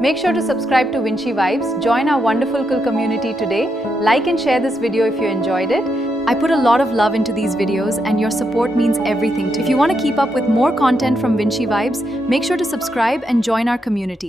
Make sure to subscribe to Vinshi Vibes, join our wonderful cool community today, like and share this video if you enjoyed it. I put a lot of love into these videos and your support means everything to me. If you want to keep up with more content from Vinshi Vibes, make sure to subscribe and join our community.